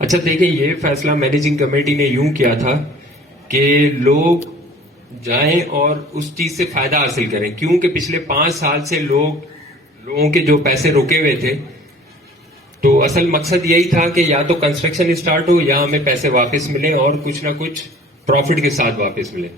اچھا دیکھیں، یہ فیصلہ مینیجنگ کمیٹی نے یوں کیا تھا کہ لوگ جائیں اور اس چیز سے فائدہ حاصل کریں، کیونکہ پچھلے 5 سال سے لوگوں کے جو پیسے رکے ہوئے تھے، تو اصل مقصد یہی تھا کہ یا تو کنسٹرکشن اسٹارٹ ہو یا ہمیں پیسے واپس ملیں اور کچھ نہ کچھ پروفٹ کے ساتھ واپس ملے.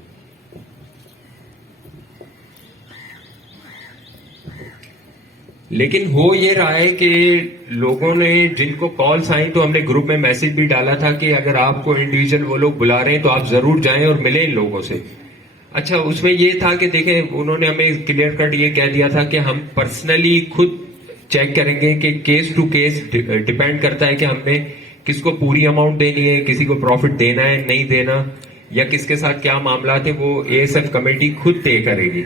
لیکن ہو یہ رہا ہے کہ لوگوں نے جن کو کالز آئیں تو ہم نے گروپ میں میسج بھی ڈالا تھا کہ اگر آپ کو انڈیویجل وہ لوگ بلا رہے ہیں تو آپ ضرور جائیں اور ملیں ان لوگوں سے. اچھا اس میں یہ تھا کہ دیکھیں انہوں نے ہمیں کلیئر کٹ یہ کہہ دیا تھا کہ ہم پرسنلی خود چیک کریں گے کہ کیس ٹو کیس ڈیپینڈ کرتا ہے کہ ہم نے کس کو پوری اماؤنٹ دینی ہے، کسی کو پروفٹ دینا ہے نہیں دینا، یا کس کے ساتھ کیا معاملات ہیں، وہ اے ایس ایف کمیٹی خود طے کرے گی.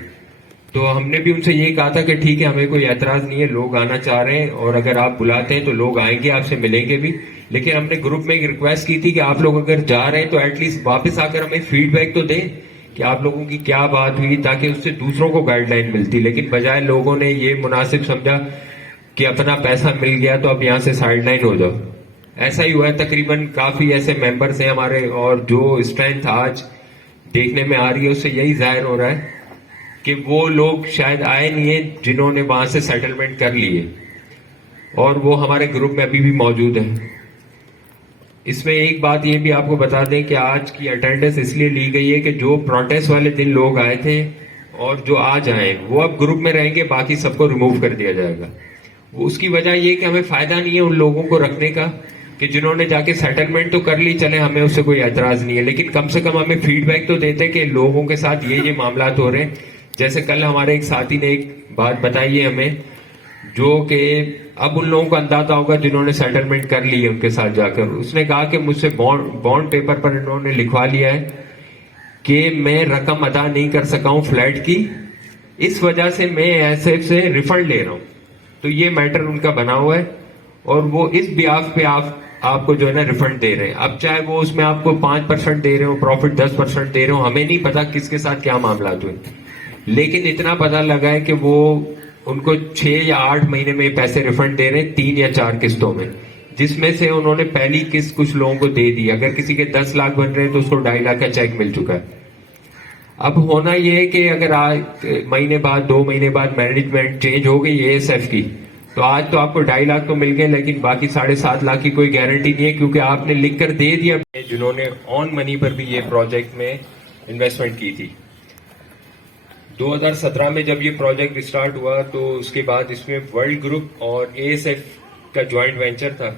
تو ہم نے بھی ان سے یہ کہا تھا کہ ٹھیک ہے، ہمیں کوئی اعتراض نہیں ہے، لوگ آنا چاہ رہے ہیں اور اگر آپ بلاتے ہیں تو لوگ آئیں گے، آپ سے ملیں گے بھی. لیکن ہم نے گروپ میں ایک ریکویسٹ کی تھی کہ آپ لوگ اگر جا رہے ہیں تو ایٹ لیسٹ واپس آ کر ہمیں فیڈ بیک تو دیں کہ آپ لوگوں کی کیا بات ہوئی، تاکہ اس سے دوسروں کو گائیڈ لائن ملتی. لیکن بجائے لوگوں نے یہ مناسب سمجھا کہ اپنا پیسہ مل گیا تو اب یہاں سے سائڈ لائن ہو جاؤ. ایسا ہی ہوا ہے. تقریباً کافی ایسے ممبرس ہیں ہمارے، اور جو اسٹرینتھ آج دیکھنے میں آ رہی ہے اس سے یہی ظاہر ہو رہا ہے کہ وہ لوگ شاید آئے نہیں ہیں جنہوں نے وہاں سے سیٹلمنٹ کر لی ہے، اور وہ ہمارے گروپ میں ابھی بھی موجود ہیں. اس میں ایک بات یہ بھی آپ کو بتا دیں کہ آج کی اٹینڈنس اس لیے لی گئی ہے کہ جو پروٹیسٹ والے دن لوگ آئے تھے اور جو آج آئے وہ اب گروپ میں رہیں گے، باقی سب کو ریموو کر دیا جائے گا. اس کی وجہ یہ کہ ہمیں فائدہ نہیں ہے ان لوگوں کو رکھنے کا کہ جنہوں نے جا کے سیٹلمنٹ تو کر لی، چلے ہمیں اس سے کوئی اعتراض نہیں ہے، لیکن کم سے کم ہمیں فیڈ بیک تو دیتے کہ لوگوں کے ساتھ یہ معاملات ہو رہے ہیں. جیسے کل ہمارے ایک ساتھی نے ایک بات بتائی ہے ہمیں، جو کہ اب ان لوگوں کو اندازہ ہوگا جنہوں نے سیٹلمنٹ کر لی ہے ان کے ساتھ جا کر. اس نے کہا کہ مجھ سے بانڈ پیپر پر انہوں نے لکھوا لیا ہے کہ میں رقم ادا نہیں کر سکا ہوں فلیٹ کی، اس وجہ سے میں ایسے سے ریفنڈ لے رہا ہوں. تو یہ میٹر ان کا بنا ہوا ہے اور وہ اس بیاف پہ آپ کو جو ہے نا ریفنڈ دے رہے ہیں. اب چاہے وہ اس میں آپ کو 5% دے رہے ہو، پروفٹ 10% دے رہے ہو، ہمیں نہیں پتا کس کے ساتھ کیا معاملات ہوئے، لیکن اتنا پتا لگا ہے کہ وہ ان کو 6 یا 8 مہینے میں پیسے ریفنڈ دے رہے ہیں، 3 یا 4 قسطوں میں، جس میں سے انہوں نے پہلی قسط کچھ لوگوں کو دے دی. اگر کسی کے 10 لاکھ بن رہے ہیں تو اس کو 2.5 لاکھ کا چیک مل چکا ہے. اب ہونا یہ ہے کہ اگر آج مہینے بعد 2 مہینے بعد مینجمنٹ چینج ہو گئی اے ایس ایف کی، تو آج تو آپ کو 2.5 لاکھ تو مل گئے، لیکن باقی 7.5 لاکھ کی کوئی گارنٹی نہیں ہے، کیونکہ آپ نے لکھ کر دے دیا جنہوں نے آن منی پر بھی یہ پروجیکٹ میں انویسٹمنٹ کی تھی. 2017 میں جب یہ پروجیکٹ اسٹارٹ ہوا تو اس کے بعد اس میں ورلڈ گروپ اور اے ایس ایف کا جوائنٹ وینچر تھا.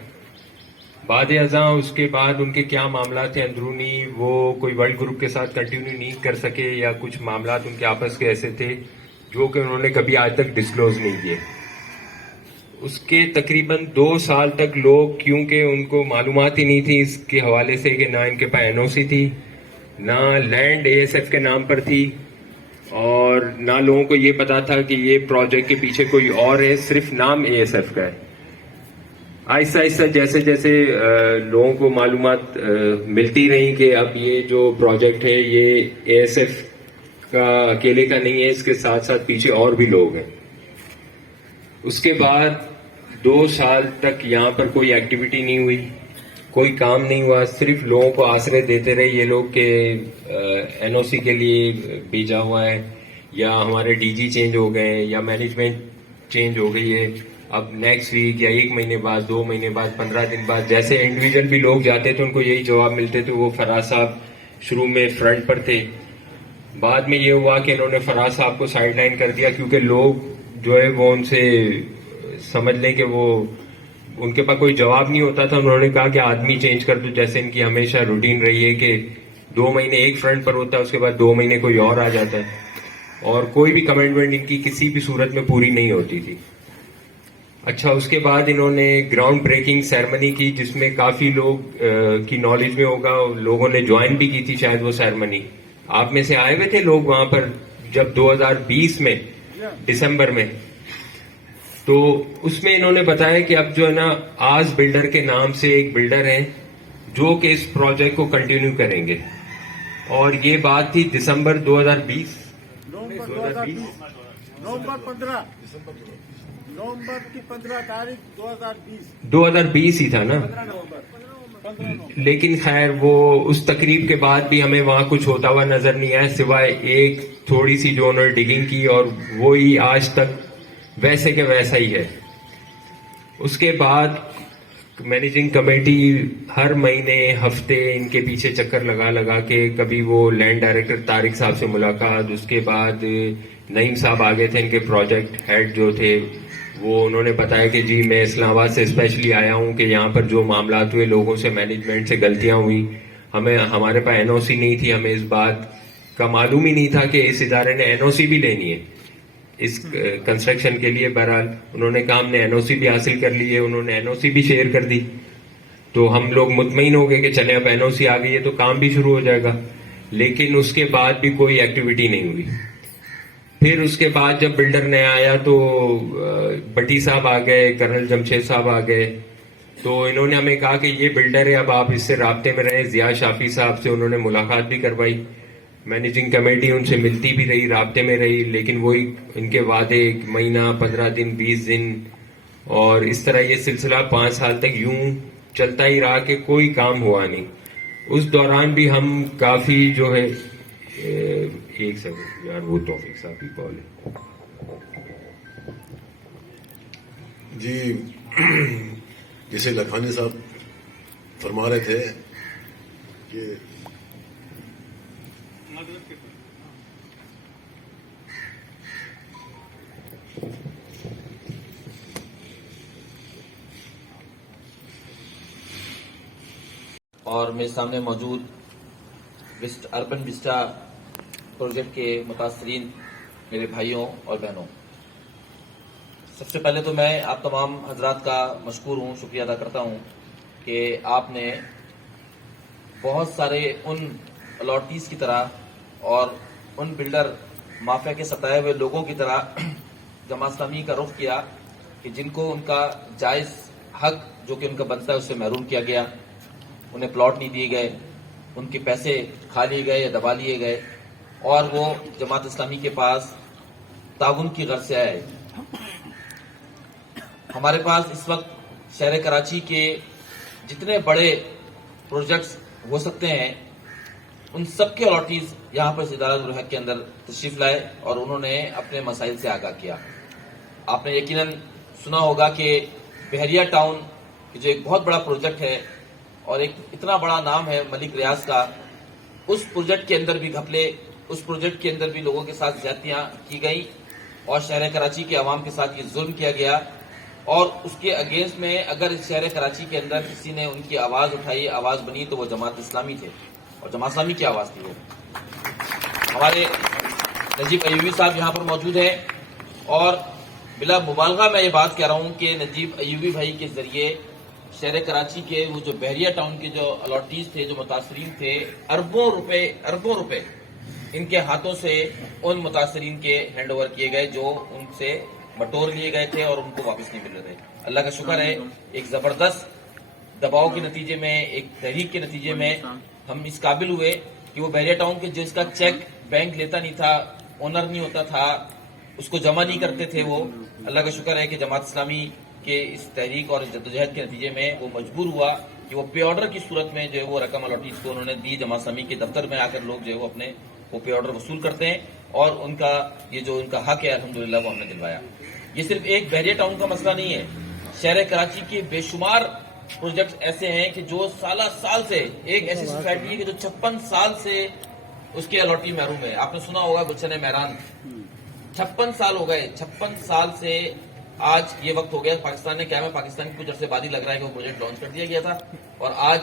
بعد ازاں اس کے بعد ان کے کیا معاملات تھے اندرونی، وہ کوئی ورلڈ گروپ کے ساتھ کنٹینیو نہیں کر سکے، یا کچھ معاملات ان کے آپس کے ایسے تھے جو کہ انہوں نے کبھی آج تک ڈسکلوز نہیں کیے. اس کے تقریباً 2 سال تک لوگ، کیونکہ ان کو معلومات ہی نہیں تھی اس کے حوالے سے کہ نہ ان کے پاس این او سی تھی، نہ لینڈ اے ایس ایف کے نام پر تھی، اور نہ لوگوں کو یہ پتا تھا کہ یہ پروجیکٹ کے پیچھے کوئی اور ہے، صرف نام اے ایس ایف کا ہے. آہستہ آہستہ جیسے جیسے لوگوں کو معلومات ملتی رہی کہ اب یہ جو پروجیکٹ ہے یہ اے ایس ایف کا اکیلے کا نہیں ہے، اس کے ساتھ ساتھ پیچھے اور بھی لوگ ہیں. اس کے بعد 2 سال تک یہاں پر کوئی ایکٹیویٹی نہیں ہوئی، کوئی کام نہیں ہوا، صرف لوگوں کو آسرے دیتے رہے یہ لوگ کہ این او سی کے لیے بھیجا ہوا ہے، یا ہمارے ڈی جی چینج ہو گئے ہیں، یا مینجمنٹ چینج ہو گئی ہے. اب نیکسٹ ویک یا 1 مہینے بعد، 2 مہینے بعد، 15 دن بعد، جیسے انڈیویجل بھی لوگ جاتے تھے ان کو یہی جواب ملتے تھے. وہ فراز صاحب شروع میں فرنٹ پر تھے، بعد میں یہ ہوا کہ انہوں نے فراز صاحب کو سائڈ لائن کر دیا، کیونکہ لوگ جو ہے وہ ان سے سمجھ لیں کہ وہ ان کے پاس کوئی جواب نہیں ہوتا تھا. انہوں نے کہا کہ آدمی چینج کر دو، جیسے ان کی ہمیشہ روٹین رہی ہے کہ 2 مہینے ایک فرنٹ پر ہوتا ہے، اس کے بعد 2 مہینے کوئی اور آ جاتا ہے، اور کوئی بھی کمٹمنٹ ان کی کسی بھی صورت میں پوری نہیں ہوتی تھی. اچھا اس کے بعد انہوں نے گراؤنڈ بریکنگ سیرمنی کی، جس میں کافی لوگ کی نالج میں ہوگا، لوگوں نے جوائن بھی کی تھی شاید وہ سیرمنی. آپ میں سے آئے ہوئے تھے لوگ وہاں پر جب 2020 میں دسمبر میں. تو اس میں انہوں نے بتایا کہ اب جو ہے نا آج بلڈر کے نام سے ایک بلڈر ہیں جو کہ اس پروجیکٹ کو کنٹینیو کریں گے، اور یہ بات تھی دسمبر 2020 نومبر 15 نومبر کی 15 تاریخ 2020. 2020 ہی تھا نا. 15 نومبر. لیکن خیر وہ اس تقریب کے بعد بھی ہمیں وہاں کچھ ہوتا ہوا نظر نہیں آیا سوائے ایک تھوڑی سی جو انہوں نے ڈگنگ کی, اور وہی آج تک ویسے کے ویسا ہی ہے. اس کے بعد مینیجنگ کمیٹی ہر مہینے ہفتے ان کے پیچھے چکر لگا لگا کے, کبھی وہ لینڈ ڈائریکٹر طارق صاحب سے ملاقات, اس کے بعد نعیم صاحب آگے تھے ان کے پروجیکٹ ہیڈ جو تھے, وہ انہوں نے بتایا کہ جی میں اسلام آباد سے اسپیشلی آیا ہوں کہ یہاں پر جو معاملات ہوئے لوگوں سے مینجمنٹ سے غلطیاں ہوئی, ہمارے پاس این او سی نہیں تھی, ہمیں اس بات کا معلوم ہی نہیں تھا کہ اس ادارے نے این او سی بھی لینی ہے اس کنسٹرکشن کے لیے. بہرحال انہوں نے کہا ہم نے این او سی بھی حاصل کر لی ہے, انہوں نے این او سی بھی شیئر کر دی, تو ہم لوگ مطمئن ہو گئے کہ چلے اب این او سی آ گئی ہے تو کام بھی شروع ہو جائے گا. لیکن اس کے بعد بھی کوئی ایکٹیویٹی نہیں ہوئی. پھر اس کے بعد جب بلڈر نیا آیا تو بٹی صاحب آ گئے, کرنل جمشید صاحب آ گئے, تو انہوں نے ہمیں کہا کہ یہ بلڈر ہے, اب آپ اس سے رابطے میں رہیں. ضیاء شافی صاحب سے انہوں نے ملاقات بھی کروائی, مینیجنگ کمیٹی ان سے ملتی بھی رہی, رابطے میں رہی, لیکن وہی ان کے وعدے 1 مہینہ 15 دن 20 دن, اور اس طرح یہ سلسلہ 5 سال تک یوں چلتا ہی رہا کہ کوئی کام ہوا نہیں. اس دوران بھی ہم کافی جو ہے ایک سیکنڈ یار, وہ توفیق صاحب کی کال ہے. جی جیسے لکھانی صاحب فرما رہے تھے کہ اور میرے سامنے موجود اربن وسٹا پروجیکٹ کے متاثرین میرے بھائیوں اور بہنوں, سب سے پہلے تو میں آپ تمام حضرات کا مشکور ہوں, شکریہ ادا کرتا ہوں کہ آپ نے بہت سارے ان الاٹیز کی طرح اور ان بلڈر مافیا کے ستائے ہوئے لوگوں کی طرح جماعت اسلامی کا رخ کیا کہ جن کو ان کا جائز حق جو کہ ان کا بنتا ہے اس سے محروم کیا گیا, انہیں پلاٹ نہیں دیے گئے, ان کے پیسے کھا لیے گئے یا دبا لیے گئے, اور وہ جماعت اسلامی کے پاس تعاون کی غرض سے آئے. ہمارے پاس اس وقت شہر کراچی کے جتنے بڑے پروجیکٹس ہو سکتے ہیں ان سب کے الاٹیز یہاں پر ادارہ الحق کے اندر تشریف لائے اور انہوں نے اپنے مسائل سے آگاہ کیا. آپ نے یقیناً سنا ہوگا کہ بحریہ ٹاؤن جو ایک بہت بڑا پروجیکٹ ہے اور ایک اتنا بڑا نام ہے ملک ریاض کا, اس پروجیکٹ کے اندر بھی گھپلے, اس پروجیکٹ کے اندر بھی لوگوں کے ساتھ زیادتیاں کی گئی اور شہر کراچی کے عوام کے ساتھ یہ ظلم کیا گیا. اور اس کے اگینسٹ میں اگر اس شہر کراچی کے اندر کسی نے ان کی آواز اٹھائی, آواز بنی, تو وہ جماعت اسلامی تھے, اور جماعت اسلامی کی آواز تھی وہ. ہمارے نجیب ایوبی صاحب یہاں پر موجود ہیں, اور بلا مبالغہ میں یہ بات کہہ رہا ہوں کہ نجیب ایوبی بھائی کے ذریعے شہر کراچی کے وہ جو بحریہ ٹاؤن کے جو الاٹیز تھے, جو متاثرین تھے, اربوں روپے ان کے ہاتھوں سے ان متاثرین کے ہینڈ اوور کیے گئے جو ان سے بٹور لیے گئے تھے اور ان کو واپس نہیں مل رہے تھے. اللہ کا شکر ہے ایک زبردست دباؤ کے نتیجے میں, ایک تحریک کے نتیجے میں ہم اس قابل ہوئے کہ وہ بحریہ ٹاؤن کے جس کا چیک بینک لیتا نہیں تھا, اونر نہیں ہوتا تھا, اس کو جمع نہیں کرتے تھے, وہ اللہ کا شکر ہے کہ جماعت اسلامی کے اس تحریک اور جدوجہد کے نتیجے میں وہ مجبور ہوا کہ وہ پے آرڈر کی صورت میں جو ہے وہ رقم الاٹیز کو انہوں نے دی. جماعت اسلامی کے دفتر میں آ کر لوگ جو ہے وہ اپنے وہ پے آرڈر وصول کرتے ہیں, اور ان کا یہ جو ان کا حق ہے الحمدللہ وہ ہم نے دلوایا. یہ صرف ایک بحریہ ٹاؤن کا مسئلہ نہیں ہے, شہر کراچی کے بے شمار پروجیکٹ ایسے ہیں کہ جو سال سے ایک ایسی سوسائٹی ہے کہ جو 56 سال سے اس کے الاٹی محروم ہے. آپ نے سنا ہوگا گلشن مہران, 56 سال ہو گئے, 56 سال سے آج یہ وقت ہو گیا. پاکستان نے کیا ہے, پاکستان کی کچھ عرصے بعد ہی لگ رہا ہے کہ وہ پروجیکٹ لانچ کر دیا گیا تھا, اور آج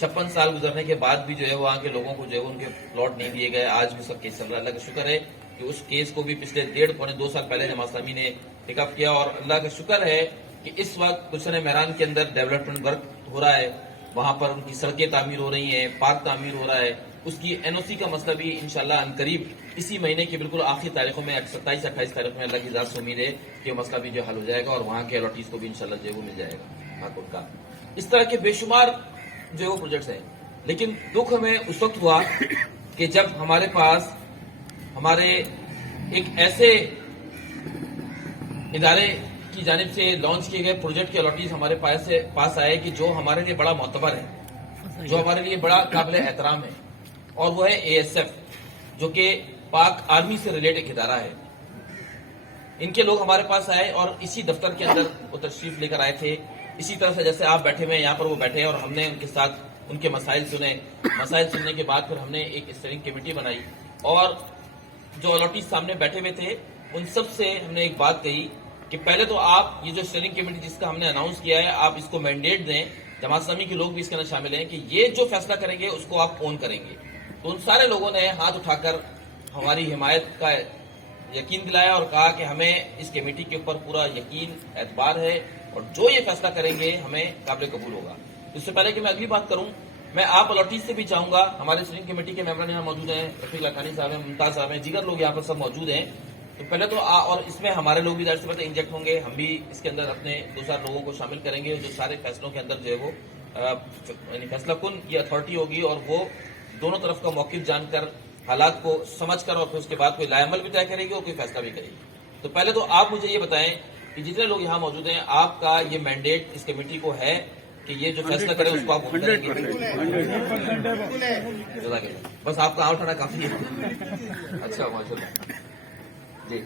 56 سال گزرنے کے بعد بھی جو ہے وہاں کے لوگوں کو جو ہے ان کے پلاٹ نہیں دیے گئے. آج بھی سب کیس چل رہا ہے. اللہ کا شکر ہے کہ اس کیس کو بھی پچھلے 1.5-2 سال پہلے جماعت اسلامی نے پک اپ کیا, اور اللہ کا شکر ہے کہ اس وقت گلشن مہران کے اندر ڈیولپمنٹ ورک ہو رہا ہے, وہاں پر ان کی سڑکیں تعمیر ہو رہی ہیں, پارک تعمیر ہو رہا ہے. اس کی این او سی کا مسئلہ بھی انشاءاللہ عنقریب اسی مہینے کی بالکل آخری تاریخوں میں 27-28 تاریخ میں اللہ کی ذات سے امید ہے کہ وہ مسئلہ بھی جو حل ہو جائے گا, اور وہاں کے الاٹیز کو بھی انشاءاللہ جو ہے وہ مل جائے گا ہاکوٹ کا. اس طرح کے بے شمار جو ہے وہ پروجیکٹس ہیں. لیکن دکھ ہمیں اس وقت ہوا کہ جب ہمارے پاس ہمارے ایک ایسے ادارے کی جانب سے لانچ کیے گئے پروجیکٹ کے الاٹیز ہمارے پاس آئے کہ جو ہمارے لیے بڑا معتبر ہے، جو ہمارے لیے بڑا قابل احترام ہے، اور وہ ہے ASF، جو کہ پاک آرمی سے ریلیٹ ایک ادارہ ہے۔ ان کے لوگ ہمارے پاس آئے اور اسی دفتر کے اندر وہ تشریف لے کر آئے تھے، اسی طرح سے جیسے آپ بیٹھے ہوئے ہیں یہاں پر وہ بیٹھے ہیں، اور ہم نے ان کے ساتھ ان کے مسائل سنے۔ مسائل سننے کے بعد پھر ہم نے ایک اسٹیئرنگ کمیٹی بنائی، اور جو الاٹیز سامنے بیٹھے ہوئے تھے ان سب سے ہم نے ایک بات کہی کہ پہلے تو آپ یہ جو اسٹیئرنگ کمیٹی جس کا ہم نے اناؤنس کیا ہے، آپ اس کو مینڈیٹ دیں، جماعت اسلامی کے لوگ بھی اس کے اندر شامل ہیں، کہ یہ جو فیصلہ کریں گے اس کو آپ اون کریں گے۔ تو ان سارے لوگوں نے ہاتھ اٹھا کر ہماری حمایت کا یقین دلایا اور کہا کہ ہمیں اس کمیٹی کے اوپر پورا یقین اعتبار ہے، اور جو یہ فیصلہ کریں گے ہمیں قابل قبول ہوگا۔ اس سے پہلے کہ میں اگلی بات کروں، میں آپ الاٹیز سے بھی چاہوں گا، ہمارے اسٹیئرنگ کمیٹی کے ممبران یہاں موجود ہیں، رفیق لکھانی صاحب ہیں، ممتاز صاحب ہیں، دیگر لوگ یہاں پر سب موجود ہیں، تو پہلے تو اور اس میں ہمارے لوگ بھی ظاہر سی بات ہے انجیکٹ ہوں گے، ہم بھی اس کے اندر اپنے 2-4 لوگوں کو شامل کریں گے جو سارے فیصلوں کے اندر جو ہے وہ یعنی فیصلہ کن یہ اتھارٹی ہوگی، اور وہ دونوں طرف کا موقف جان کر حالات کو سمجھ کر اور پھر اس کے بعد کوئی لائے عمل بھی طے کرے گی اور کوئی فیصلہ بھی کرے گی۔ تو پہلے تو آپ مجھے یہ بتائیں کہ جتنے لوگ یہاں موجود ہیں، آپ کا یہ مینڈیٹ اس کمیٹی کو ہے کہ یہ جو فیصلہ کریں اس کو آپ ووٹ کریں گے؟ جزاک اللہ۔ بس آپ کا ہاتھ اٹھانا کافی ہے۔ اچھا ماشاء اللہ،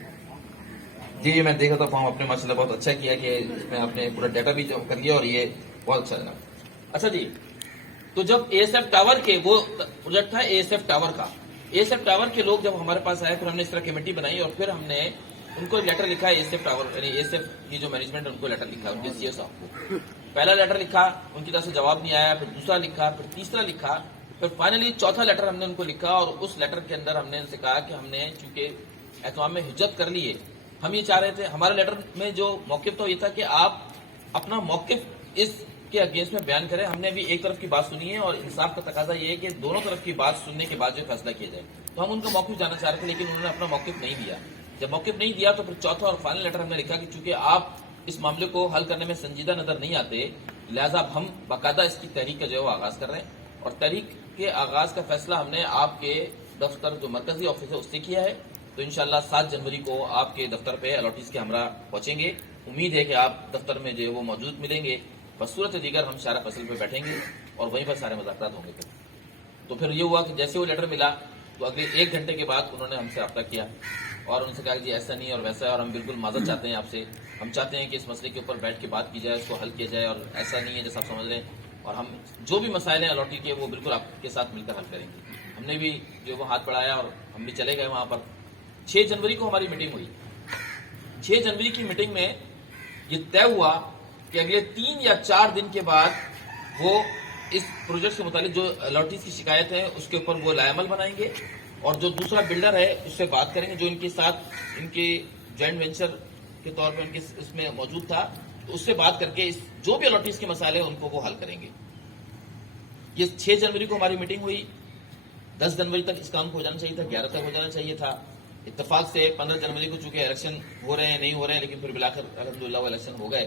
جی میں دیکھا تھا فارم اپنے ماشاء اللہ بہت اچھا کیا کہ اس میں آپ نے پورا ڈیٹا بھی کر لیا، اور یہ بہت اچھا لگا۔ اچھا جی، تو جب ASF ٹاور کے وہ پروجیکٹ تھا ASF ٹاور کا، ASF ٹاور کے لوگ جب ہمارے پاس آئے، پھر ہم نے اس طرح کمیٹی بنائی اور پھر ہم نے ان کو لیٹر لکھا ASF ٹاور یعنی ASF کی جو مینجمنٹ ان کو لیٹر لکھا ان کے CEO صاحب کو۔ پہلا لیٹر لکھا، ان کی طرف سے جواب نہیں آیا، پھر دوسرا لکھا، پھر تیسرا لکھا، پھر فائنلی چوتھا لیٹر ہم نے ان کو لکھا، اور اس لیٹر کے اندر ہم نے ان سے کہا کہ ہم نے چونکہ اہتمام میں حجت کر لی ہے، ہم یہ چاہ رہے تھے، ہمارے لیٹر میں جو موقف تو یہ تھا کہ آپ اپنا موقف اس کے اگینسٹ میں بیان کریں۔ ہم نے ابھی ایک طرف کی بات سنی ہے، اور انصاف کا تقاضا یہ ہے کہ دونوں طرف کی بات سننے کے بعد جو فیصلہ کیا جائے، تو ہم ان کا موقف جاننا چاہ رہے تھے، لیکن انہوں نے اپنا موقف نہیں دیا۔ جب موقف نہیں دیا تو پھر چوتھا اور فائنل لیٹر ہم نے لکھا کہ چونکہ آپ اس معاملے کو حل کرنے میں سنجیدہ نظر نہیں آتے، لہذا ہم باقاعدہ اس کی تحریک کا جو ہے وہ آغاز کر رہے ہیں، اور تحریک کے آغاز کا فیصلہ ہم نے آپ کے دفتر جو مرکزی آفس ہے اس سے کیا ہے۔ تو انشاءاللہ 7 جنوری کو آپ کے دفتر پہ الاٹیز کے ہمراہ پہنچیں گے۔ امید ہے کہ آپ دفتر میں جو ہے وہ موجود ملیں گے، بصورت دیگر ہم شارع فصل پہ بیٹھیں گے اور وہیں پر سارے مذاکرات ہوں گے۔ تو پھر یہ ہوا کہ جیسے وہ لیٹر ملا تو اگلے 1 گھنٹے کے بعد انہوں نے ہم سے رابطہ کیا اور ان سے کہا کہ جی ایسا نہیں اور ویسا ہے، اور ہم بالکل معذرت چاہتے ہیں آپ سے، ہم چاہتے ہیں کہ اس مسئلے کے اوپر بیٹھ کے بات کی جائے، اس کو حل کیا جائے، اور ایسا نہیں ہے جیسا آپ سمجھ رہے ہیں، اور ہم جو بھی مسائل ہیں الاٹی کے وہ بالکل آپ کے ساتھ مل کر حل کریں گے۔ ہم نے بھی جو وہ ہاتھ بڑھایا اور ہم بھی چلے گئے وہاں پر۔ 6 جنوری کو ہماری میٹنگ ہوئی۔ 6 جنوری کی میٹنگ میں یہ طے ہوا کہ اگلے 3 یا 4 دن کے بعد وہ اس پروجیکٹ سے متعلق جو الاٹیز کی شکایت ہے اس کے اوپر وہ لائے عمل بنائیں گے، اور جو دوسرا بلڈر ہے اس سے بات کریں گے جو ان کے ساتھ ان کے جوائنٹ وینچر کے طور پہ ان کے اس میں موجود تھا، تو اس سے بات کر کے جو بھی الاٹیز کے مسائل ہیں ان کو وہ حل کریں گے۔ یہ 6 جنوری کو ہماری میٹنگ ہوئی۔ 10 جنوری تک اس کام کو ہو جانا چاہیے تھا، 11 تک ہو جانا چاہیے تھا۔ اتفاق سے 15 جنوری کو چونکہ الیکشن ہو رہے ہیں نہیں ہو رہے ہیں، لیکن پھر بلاخر الحمدللہ وہ الیکشن ہو گئے،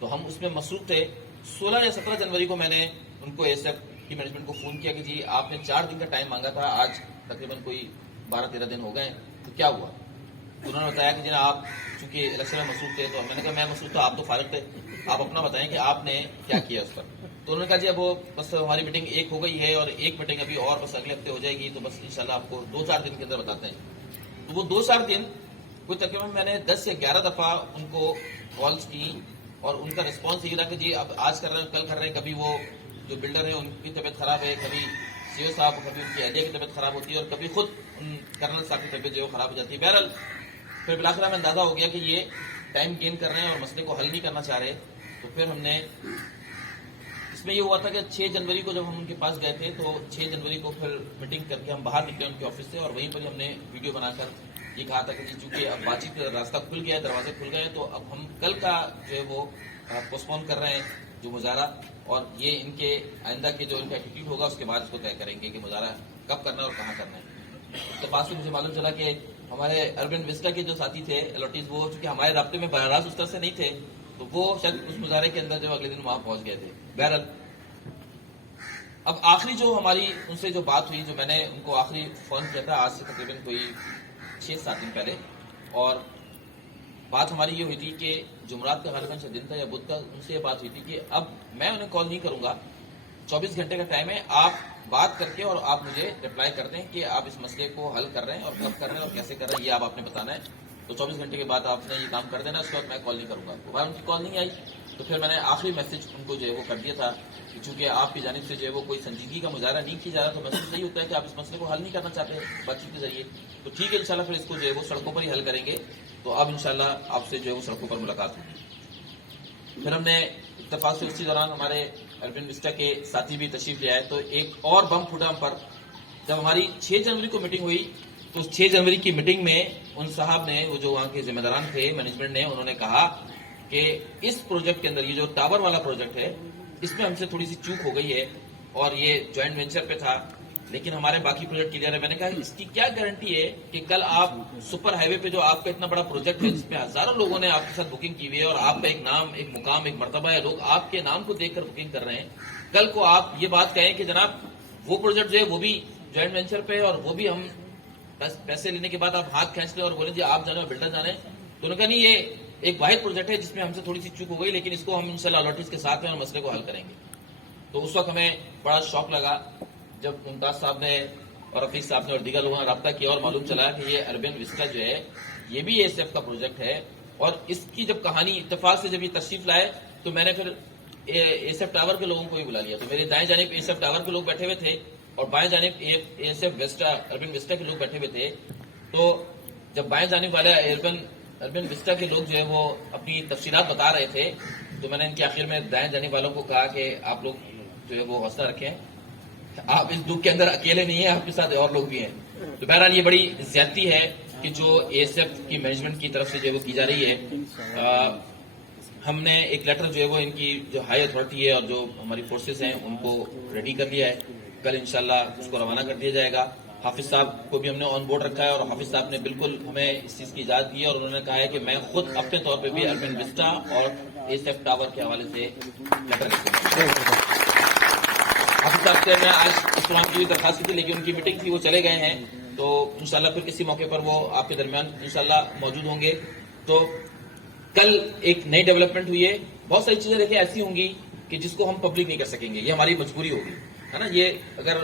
تو ہم اس میں مصروف تھے۔ 16 یا 17 جنوری کو میں نے ان کو ASF کی مینجمنٹ کو فون کیا کہ جی آپ نے 4 دن کا ٹائم مانگا تھا، آج تقریباً کوئی 12-13 دن ہو گئے، تو کیا ہوا؟ انہوں نے بتایا کہ جی آپ چونکہ الیکشن میں مصروف تھے، تو میں نے کہا میں مصروف تھا، آپ تو فارغ تھے، آپ اپنا بتائیں کہ آپ نے کیا کیا اس پر۔ تو انہوں نے کہا جی اب وہ بس ہماری میٹنگ 1 ہو گئی ہے اور 1 میٹنگ ابھی اور بس اگلے ہفتے ہو جائے گی، تو بس انشاءاللہ آپ کو 2-4 دن کے اندر بتاتے ہیں۔ تو وہ 2-4 دن کوئی تقریباً میں نے 10 سے 11 دفعہ ان کو کالز کی، اور ان کا رسپانس یہ رہا کہ جی اب آج کر رہے ہیں کل کر رہے ہیں، کبھی وہ جو بلڈر ہے ان کی طبیعت خراب ہے، کبھی CEO صاحب، کبھی ان کی اہلیہ کی طبیعت خراب ہوتی ہے، اور کبھی خود کرنل صاحب کی طبیعت جو ہے خراب ہو جاتی ہے۔ بہرحال پھر بلاخر ہمیں اندازہ ہو گیا کہ یہ ٹائم گین کر رہے ہیں اور مسئلے کو حل نہیں کرنا چاہ رہے، تو پھر ہم نے اس میں یہ ہوا تھا کہ 6 جنوری کو جب ہم ان کے پاس گئے تھے تو 6 جنوری کو پھر میٹنگ کر کے ہم باہر نکلے ان کے آفس سے، اور وہیں پر ہم نے ویڈیو بنا کر یہ کہا تھا کہ جی چونکہ اب بات چیت کا راستہ کھل گیا ہے، دروازے کھل گئے ہیں، تو اب ہم کل کا جو ہے وہ پوسٹ پون کر رہے ہیں جو مظاہرہ، اور یہ ان کے آئندہ کے جو ان کا ایٹیٹیوڈ ہوگا اس کے بعد اس کو طے کریں گے کہ مظاہرہ کب کرنا ہے اور کہاں کرنا ہے۔ تو بات سے مجھے معلوم چلا کہ ہمارے اربن وسٹا کے جو ساتھی تھے الاٹیز، وہ چونکہ ہمارے رابطے میں براہ راست اس طرح سے نہیں تھے، تو وہ شاید اس مظاہرے کے اندر جو اگلے دن وہاں پہنچ گئے تھے۔ بہرحال اب آخری جو ہماری ان سے جو بات ہوئی، جو میں نے ان کو آخری فون کیا تھا آج سے تقریباً کوئی 6-7 دن پہلے، اور بات ہماری یہ ہوئی تھی کہ جمعرات کا غالباً دن تھا یا بدھ کا، ان سے یہ بات ہوئی تھی کہ اب میں انہیں کال نہیں کروں گا، 24 گھنٹے کا ٹائم ہے، آپ بات کر کے اور آپ مجھے رپلائی کر دیں کہ آپ اس مسئلے کو حل کر رہے ہیں اور کب کر رہے ہیں اور کیسے کر رہے ہیں، یہ آپ نے بتانا ہے. تو 24 گھنٹے کے بعد آپ نے یہ کام کر دینا، اس کے بعد میں کال نہیں کروں گا. ان کی کال نہیں آئی تو پھر میں نے آخری میسج ان کو جو ہے وہ کر دیا تھا کہ چونکہ آپ کی جانب سے جو ہے وہ کوئی سنجیدگی کا مظاہرہ نہیں کیا جا رہا، تو میسج صحیح ہوتا ہے کہ آپ اس مسئلے کو حل نہیں کرنا چاہتے ہیں بات چیت کے ذریعے. تو ٹھیک ہے، انشاءاللہ پھر اس کو جو ہے وہ سڑکوں پر ہی حل کریں گے. تو اب انشاءاللہ آپ سے جو ہے وہ سڑکوں پر ملاقات ہوگی. پھر ہم نے اتفاق سے اسی دوران ہمارے اربن وسٹا کے ساتھی بھی تشریف لے آئے، تو ایک اور بم پھوٹا ہم پر. جب ہماری 6 جنوری کو میٹنگ ہوئی تو اس 6 جنوری کی میٹنگ میں ان صاحب نے، وہ جو وہاں کے ذمہ داران تھے مینجمنٹ نے، انہوں نے کہا کہ اس پروجیکٹ کے اندر یہ جو ٹاور والا پروجیکٹ ہے اس میں ہم سے تھوڑی سی چوک ہو گئی ہے اور یہ جوائنٹ وینچر پہ تھا لیکن ہمارے باقی پروجیکٹ کلیئر ہے. میں نے کہا اس کی کیا گارنٹی ہے کہ کل آپ سپر ہائی وے پہ جو آپ کا اتنا بڑا پروجیکٹ ہے جس میں ہزاروں لوگوں نے آپ کے ساتھ بکنگ کی ہوئی ہے اور آپ کا ایک نام، ایک مقام، ایک مرتبہ ہے، لوگ آپ کے نام کو دیکھ کر بکنگ کر رہے ہیں، کل کو آپ یہ بات کہیں کہ جناب وہ پروجیکٹ جو ہے وہ بھی جوائنٹ وینچر پہ اور وہ بھی ہم پیسے لینے کے بعد آپ ہاتھ کھینچ لیں اور بولیں جی آپ جانے اور بلڈر جانے. تو انہوں نے کہا نہیں، یہ ایک واحد پروجیکٹ ہے جس میں ہم سے تھوڑی سی چوک ہو گئی لیکن اس کو ہم انشاءاللہ الاٹیز کے ساتھ میں اور مسئلے کو حل کریں گے. تو اس وقت ہمیں بڑا شوق لگا جب ممتاز صاحب نے اور حفیظ صاحب نے اور دیگر لوگوں نے رابطہ کیا اور معلوم چلا کہ یہ اربن وسٹا جو ہے یہ بھی ایس ایف کا پروجیکٹ ہے. اور اس کی جب کہانی اتفاق سے جب یہ تشریف لائے تو میں نے پھر ایس ایف ٹاور کے لوگوں کو بھی بلا لیا. تو میرے دائیں جانب ایس ایف ٹاور کے لوگ بیٹھے ہوئے تھے اور بائیں جانب S F vista urban vista کے لوگ بیٹھے ہوئے تھے. تو جب بائیں جانب والے اربن وسٹا کے لوگ جو ہے وہ اپنی تفصیلات بتا رہے تھے تو میں نے ان کے آخر میں دائیں جانب والوں کو کہا کہ آپ لوگ جو ہے وہ حوصلہ رکھیں، آپ اس دکھ کے اندر اکیلے نہیں ہیں، آپ کے ساتھ اور لوگ بھی ہیں. تو بہرحال یہ بڑی زیادتی ہے کہ جو ایس ایف کی مینجمنٹ کی طرف سے جو ہے وہ کی جا رہی ہے. ہم نے ایک لیٹر جو ہے وہ ان کی جو ہائی اتھارٹی ہے اور جو ہماری فورسز ہیں ان کو ریڈی کر لیا ہے، کل انشاءاللہ اس کو روانہ کر دیا جائے گا. حافظ صاحب کو بھی ہم نے آن بورڈ رکھا ہے اور حافظ صاحب نے بالکل ہمیں اس چیز کی اجازت دی ہے اور انہوں نے کہا ہے کہ میں خود اپنے طور پہ بھی اربن وسٹا اور ایس ایف ٹاور کے حوالے سے لیٹر لکھوں گا. حافظ صاحب سے میں آج اس پروگرام کی بھی درخواست کی تھی لیکن ان کی میٹنگ تھی، وہ چلے گئے ہیں. تو انشاءاللہ پھر کسی موقع پر وہ آپ کے درمیان انشاءاللہ موجود ہوں گے. تو کل ایک نئی ڈیولپمنٹ ہوئی ہے. بہت ساری چیزیں دیکھیں ایسی ہوں گی کہ جس کو ہم پبلک نہیں کر سکیں گے، یہ ہماری مجبوری ہوگی، ہے نا. یہ اگر